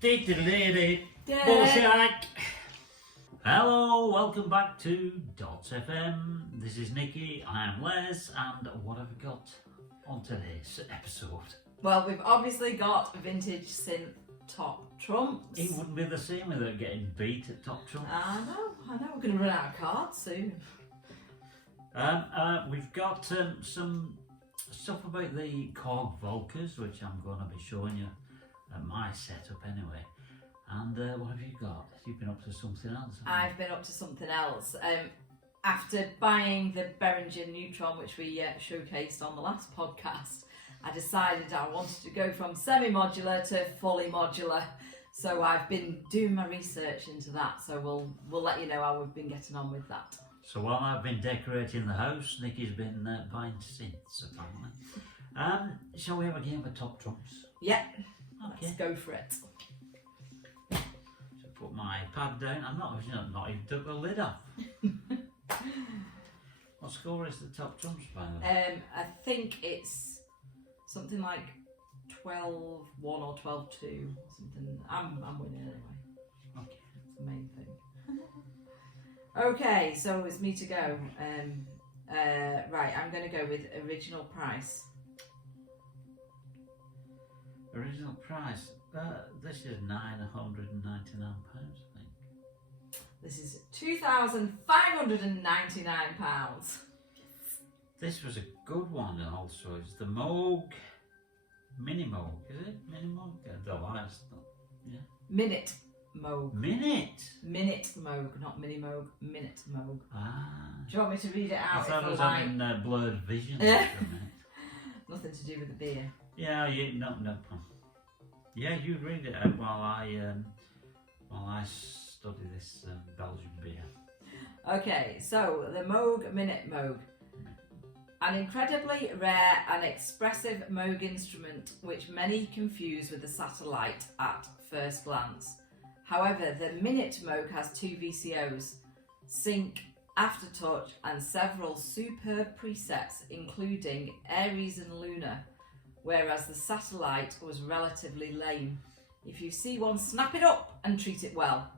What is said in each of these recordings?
Bullshit! Hello, welcome back to Dots FM. This is Nikki, I am Les, and what have we got on today's episode? Well, we've obviously got vintage synth top trumps. It wouldn't be the same without getting beat at top trumps. I know, we're going to run out of cards soon. We've got some stuff about the Korg Volkers, which I'm going to be showing you at my setup anyway. And what have you got? You've been up to something else. I've been up to something else. After buying the Behringer Neutron, which we showcased on the last podcast, I decided I wanted to go from semi-modular to fully modular. So I've been doing my research into that. So we'll let you know how we've been getting on with that. So while I've been decorating the house, Nikki's been buying synths apparently. Shall we have a game of top trumps? Yep. Okay. Let's go for it. So put my pad down. I'm not even took the lid off. What score is the top trumps by the way? I think it's something like 12-1 or 12-2 or something. I'm winning anyway. Okay. That's the main thing. Okay, so it's me to go. Right, I'm going to go with original price. Original price. This is £999, I think. This is £2,599. This was a good one also. It's the Moog, Mini Moog, is it? Mini Moog? The last, yeah. Minute Moog. Minute? Minute Moog, not Mini Moog. Minute Moog. Ah. Do you want me to read it out? I thought I was like... having blurred vision. Nothing to do with the beer. Yeah, no. Yeah, you read it out while I study this Belgian beer. Okay, so the Moog Minute Moog. An incredibly rare and expressive Moog instrument which many confuse with the satellite at first glance. However, the Minute Moog has two VCOs, sync, aftertouch and several superb presets including Aries and Lunar, whereas the satellite was relatively lame. If you see one, snap it up and treat it well.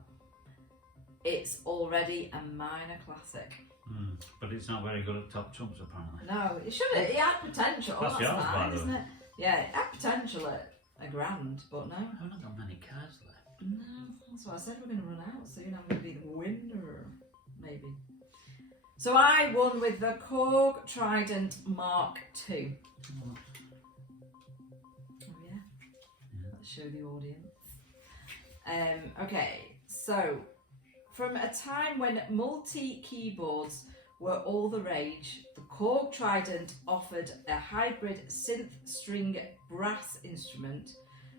It's already a minor classic. But it's not very good at top trumps apparently. No, it should have. It had potential. That's yours, by fine, the isn't way. it? Yeah, it had potential at £1,000, but no. I haven't got many cards left. No, that's what I said. We're going to run out soon. I'm going to be the winner, maybe. So I won with the Korg Trident Mark II. What? Oh yeah. Let's show the audience. Okay, so from a time when multi-keyboards were all the rage, the Korg Trident offered a hybrid synth string brass instrument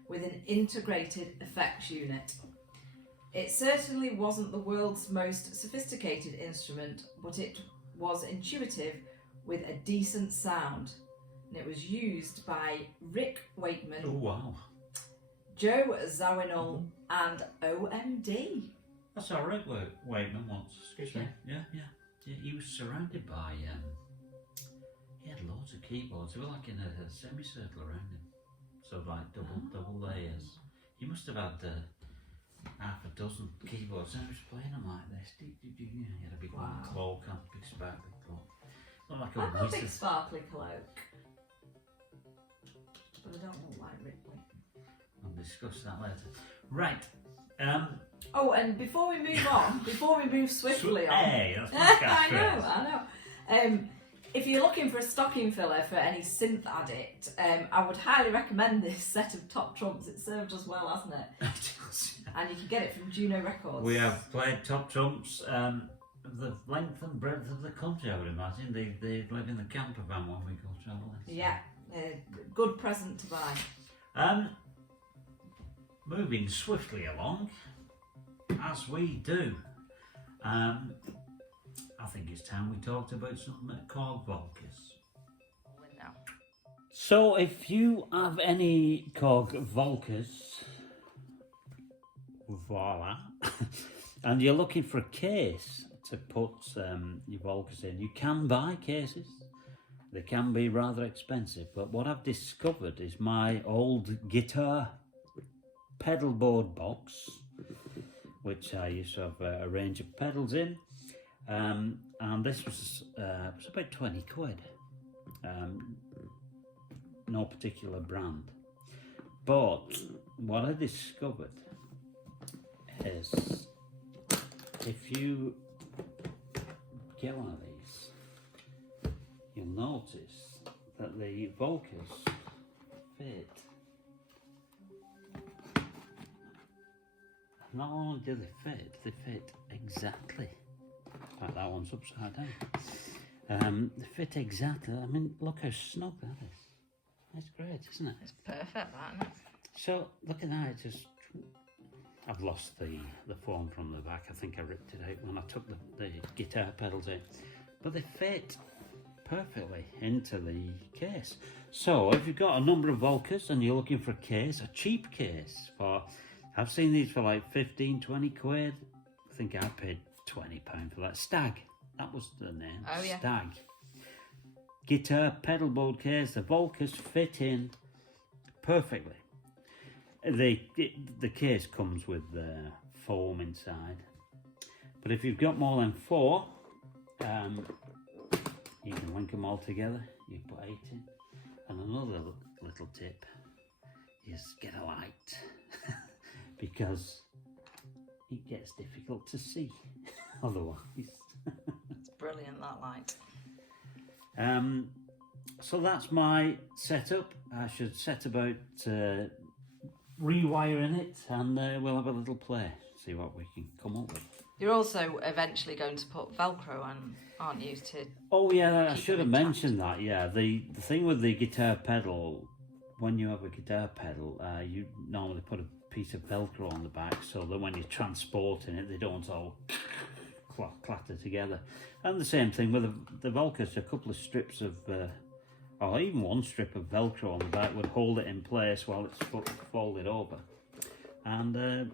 with an integrated effects unit. It certainly wasn't the world's most sophisticated instrument, but it was intuitive with a decent sound. And it was used by Rick Wakeman, Oh wow. Joe Zawinul and OMD. That's how Rick Wakeman once. Excuse me. Yeah. He was surrounded by he had loads of keyboards. They were like in a semicircle around him. So like double layers. He must have had half a dozen keyboards and he was playing them like this. He had a big cloak on, big sparkly cloak. Not like I've a got a big wizard. sparkly cloak. But I don't look like Rick Wakeman. We'll discuss that later. Right. Oh, and before we move on, before we move swiftly on. Hey, that's my catchphrase. I know. If you're looking for a stocking filler for any synth addict, I would highly recommend this set of top trumps. It served us well, hasn't it? And you can get it from Juno Records. We have played top trumps the length and breadth of the country, I would imagine. They live in the camper van when we go travelling. So. Yeah, good present to buy. Moving swiftly along, as we do. I think it's time we talked about some Korg Volkers. So if you have any Korg Volkers, voila, and you're looking for a case to put your Volkers in, you can buy cases. They can be rather expensive, but what I've discovered is my old guitar pedal board box, which I used to have a range of pedals in, and this was about 20 quid. No particular brand, but what I discovered is if you get one of these, you'll notice that the Volkers fit. Not only do they fit exactly. Like that one's upside down. They fit exactly. I mean, look how snug that is. That's great, isn't it? It's perfect, that, isn't it? So look at that. I've lost the foam from the back. I think I ripped it out when I took the guitar pedals in, but they fit perfectly into the case. So if you've got a number of Volkers and you're looking for a case, a cheap case I've seen these for like 15, 20 quid. I think I paid £20 for that. Stag, that was the name. Oh yeah. Stag. Guitar pedal board case. The Volkers fit in perfectly. The case comes with foam inside, but if you've got more than 4, you can link them all together. You put 8 in, and another little tip is get a light because it gets difficult to see otherwise. It's brilliant, that light. So that's my setup. I should set about rewiring it, and we'll have a little play, see what we can come up with. You're also eventually going to put Velcro on, aren't you? Oh yeah, I should have mentioned that. Yeah, the thing with the guitar pedal, when you have a guitar pedal, you normally put a piece of Velcro on the back so that when you're transporting it, they don't all clatter together. And the same thing with the Volkers. A couple of strips of, or even one strip of Velcro on the back would hold it in place while it's folded over. And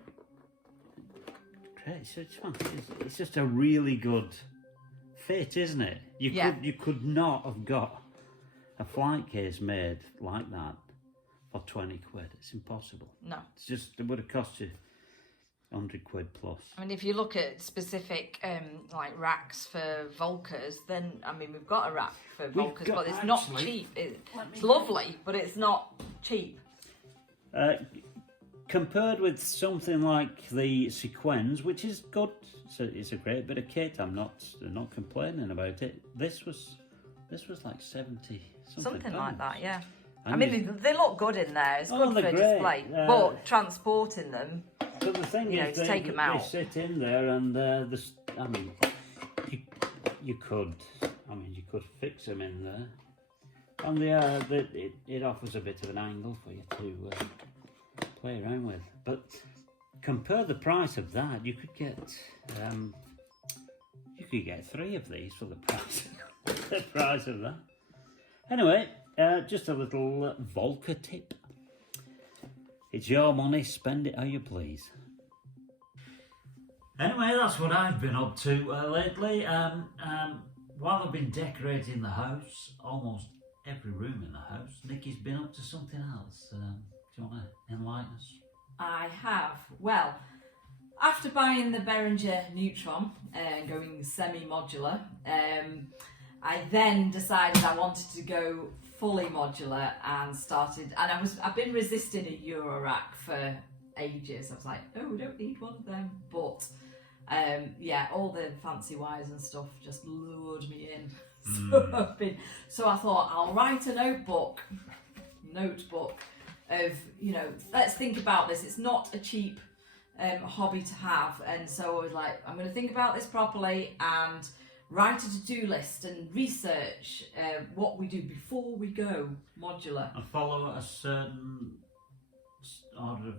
it's just a really good fit, isn't it? You could not have got a flight case made like that for 20 quid. It's impossible. No. It would have cost you 100 quid plus. I mean, if you look at specific like racks for Volkers, then I mean we've got a rack for Volkers, but it's not cheap. It's lovely, but it's not cheap. Compared with something like the Sequens, which is good, it's a great bit of kit. I'm not complaining about it. This was like 70 something like that, yeah. And I mean, they look good in there. It's good for a display, but transporting them. So the thing is, to take them out. They sit in there, and I mean, you could fix them in there, and it offers a bit of an angle for you to play around with. But compare the price of that, you could get 3 of these for the price of that. Anyway, just a little Volker tip. It's your money, spend it how you please. Anyway, that's what I've been up to lately. While I've been decorating the house, almost every room in the house, Nikki's been up to something else. Do you want to enlighten us? I have. Well, after buying the Behringer Neutron and going semi-modular, I then decided I wanted to go fully modular and started, and I've been resisting a Euro rack for ages. I was like, oh, we don't need one of them, but yeah, all the fancy wires and stuff just lured me in. So I thought I'll write a notebook of, let's think about this. It's not a cheap hobby to have, and so I was like, I'm going to think about this properly and write a to-do list and research what we do before we go modular. And follow a certain order of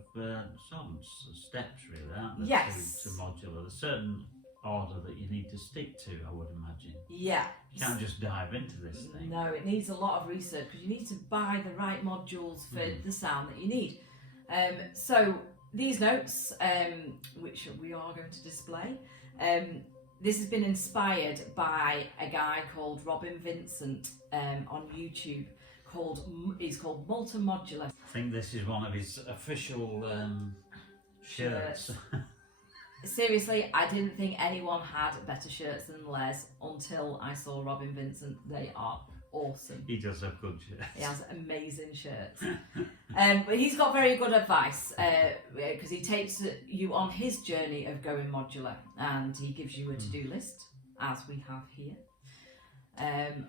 steps, really, aren't there? Yes. To modular. There's a certain order that you need to stick to, I would imagine. Yeah. You can't just dive into this thing. No, it needs a lot of research because you need to buy the right modules for the sound that you need. So these notes, which we are going to display, this has been inspired by a guy called Robin Vincent on YouTube. He's called Molten Modular. think this is one of his official shirts. Seriously, I didn't think anyone had better shirts than Les until I saw Robin Vincent. They are awesome. He does have good shirts. He has amazing shirts. But he's got very good advice because he takes you on his journey of going modular, and he gives you a to-do list, as we have here,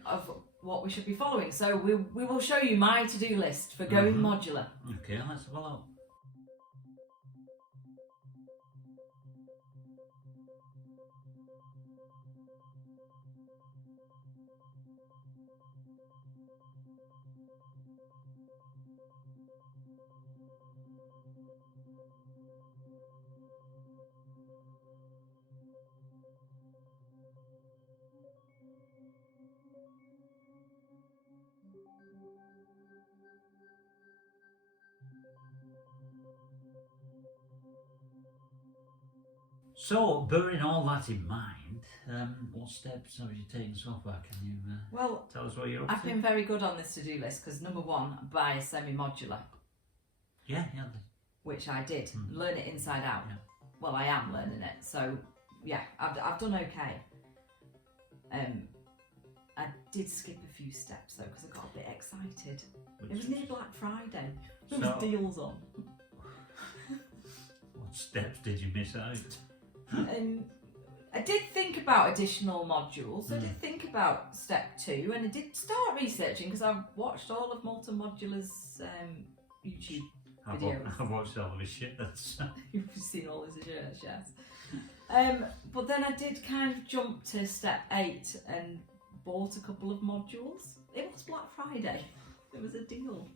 of what we should be following. So we will show you my to-do list for going modular. Okay, let's have a look. So, bearing all that in mind, what steps have you taken so far? Can you tell us what you're up to? I've been very good on this to-do list because number one, buy a semi-modular. Yeah. Which I did. Learn it inside out. Yeah. Well, I am learning it, so yeah, I've done okay. I did skip a few steps though because I got a bit excited. It was near Black Friday. There was deals on. What steps did you miss out? I did think about additional modules. I did think about step 2, and I did start researching because I've watched all of Molten Modular's YouTube videos. I've watched all of his shirts. You've seen all his shirts, yes. But then I did kind of jump to step 8 and bought a couple of modules. It was Black Friday. It was a deal.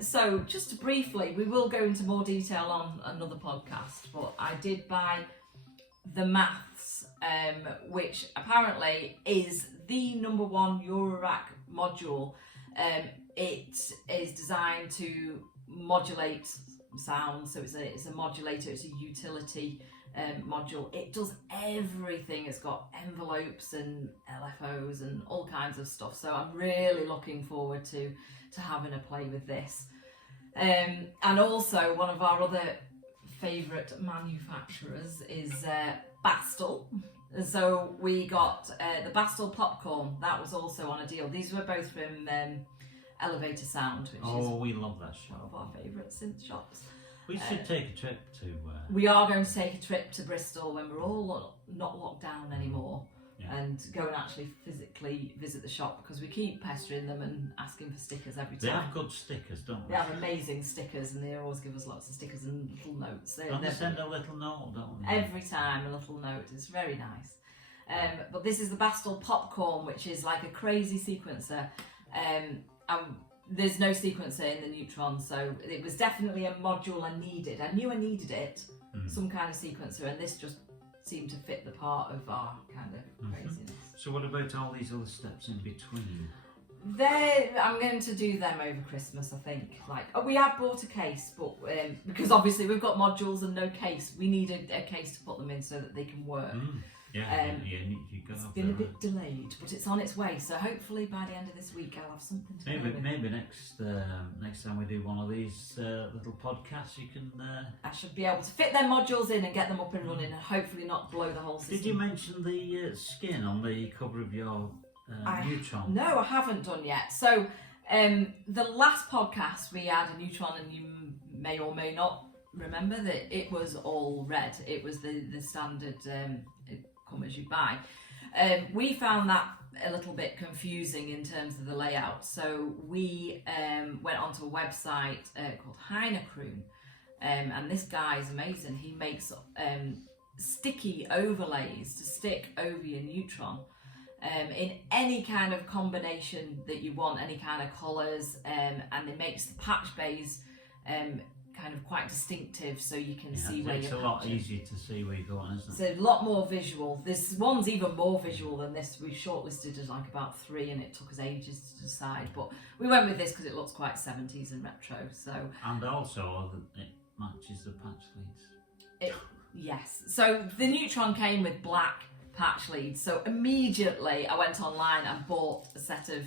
So just briefly, we will go into more detail on another podcast, but I did buy the Maths, which apparently is the number 1 Eurorack module. It is designed to modulate sound, so it's a modulator, it's a utility module. It does everything. It's got envelopes and LFOs and all kinds of stuff, so I'm really looking forward to having a play with this. And also one of our other favourite manufacturers is Bastel. So we got the Bastel popcorn. That was also on a deal. These were both from Elevator Sound, which is we love that shop. one of our favourite synth shops. We should take a trip to... We are going to take a trip to Bristol when we're all not locked down anymore, and go and actually physically visit the shop, because we keep pestering them and asking for stickers every time. They have good stickers, don't they? They have amazing stickers, and they always give us lots of stickers and little notes. They send a little note, don't they? Every time, a little note. It's very nice. But this is the Bastel popcorn, which is like a crazy sequencer. And there's no sequencer in the Neutron, so it was definitely a module I needed. I knew I needed it, some kind of sequencer, and this just seemed to fit the part of our kind of craziness. So what about all these other steps in between? I'm going to do them over Christmas, I think. We have bought a case, but because obviously we've got modules and no case, we need a case to put them in so that they can work. You it's been a bit delayed, but it's on its way. So hopefully by the end of this week, I'll have something to do. Maybe next time we do one of these little podcasts, you can. I should be able to fit their modules in and get them up and running, and hopefully not blow the whole system. Did you mention the skin on the cover of your Neutron? No, I haven't done yet. So the last podcast we had a Neutron, and you may or may not remember that it was all red. It was the standard come as you buy. We found that a little bit confusing in terms of the layout, so we went onto a website called Heinekroon, and this guy is amazing. He makes sticky overlays to stick over your Neutron in any kind of combination that you want, any kind of colours, and it makes the patch bays kind of quite distinctive, so you can see where you're. It's a lot easier to see where you're going, isn't it? It's a lot more visual. This one's even more visual than this. We shortlisted as about 3, and it took us ages to decide, but we went with this because it looks quite 70s and retro. So and also it matches the patch leads. Yes. So the Neutron came with black patch leads, so immediately I went online and bought a set of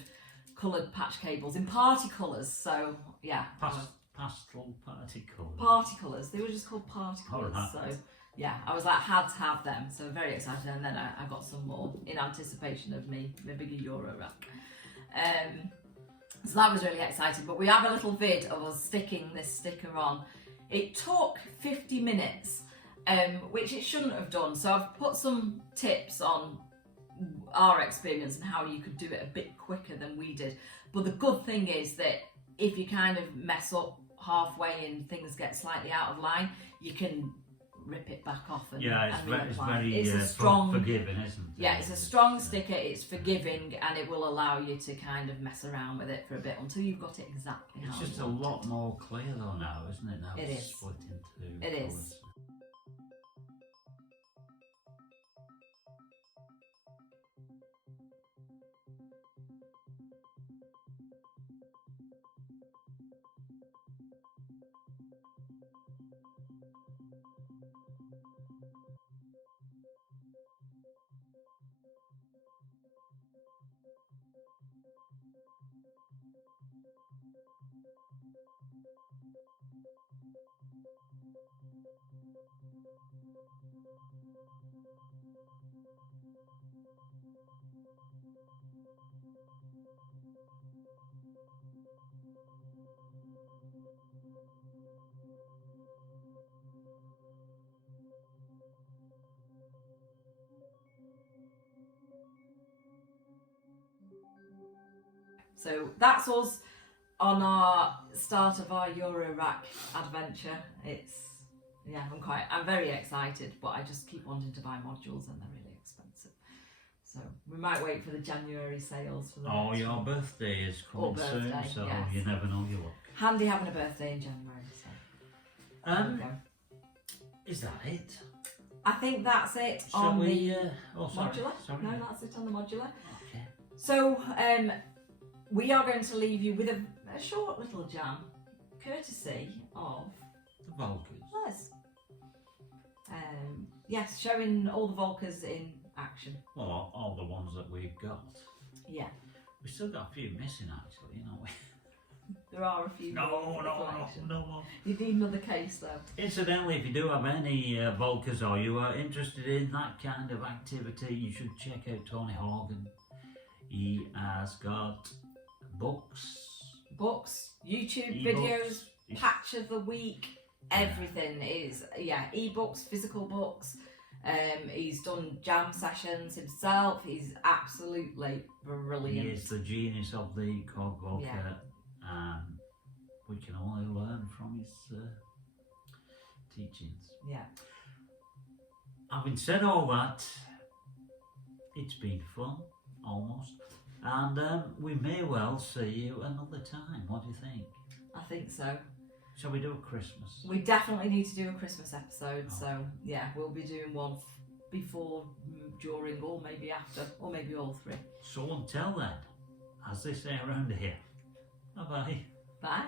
coloured patch cables in party colours. So yeah, Pastel party colours. party colours. They were just called party colours. Alright. So yeah, I was like, had to have them. So very excited, and then I got some more in anticipation of my bigger Euro rack. So that was really exciting. But we have a little vid of us sticking this sticker on. It took 50 minutes, which it shouldn't have done. So I've put some tips on our experience and how you could do it a bit quicker than we did. But the good thing is that if you kind of mess up halfway and things get slightly out of line, you can rip it back off and it's reapply. very It's a strong, forgiving, isn't it? yeah, it's a strong sticker. It's forgiving, and it will allow you to kind of mess around with it for a bit until you've got it exactly how It's you just a want lot more clear though now, isn't it? Now It it's is. split into It is. colours. So that's us on our start of our Euro rack adventure. I'm very excited, but I just keep wanting to buy modules and they're really expensive. So we might wait for the January sales for the Oh, next your one. birthday is coming soon, birthday, so yes. you never know your luck. Handy having a birthday in January. So there we go. Is that it? I think that's it Shall on we? the Oh, sorry. modular. Sorry. No, that's it on the modular. Okay. So we are going to leave you with a short little jam, courtesy of The Volkers. us. Yes, showing all the Volkers in action. Well, all the ones that we've got. Yeah, We've still got a few missing actually, you know. there are a few. more in the collection. No. You need another case though. Incidentally, if you do have any Volkers or you are interested in that kind of activity, you should check out Tony Horgan. He has got books, YouTube ebooks. videos, patch of the week, everything is ebooks, physical books. He's done jam sessions himself. He's absolutely brilliant. He is the genius of the Cog Volker, and we can only learn from his teachings. Yeah. Having said all that, it's been fun, almost, and we may well see you another time. What do you think? I think so. Shall we do a Christmas? We definitely need to do a Christmas episode, Oh. so yeah, we'll be doing one before, during, or maybe after, or maybe all three. So until then, as they say around here, bye bye. Bye.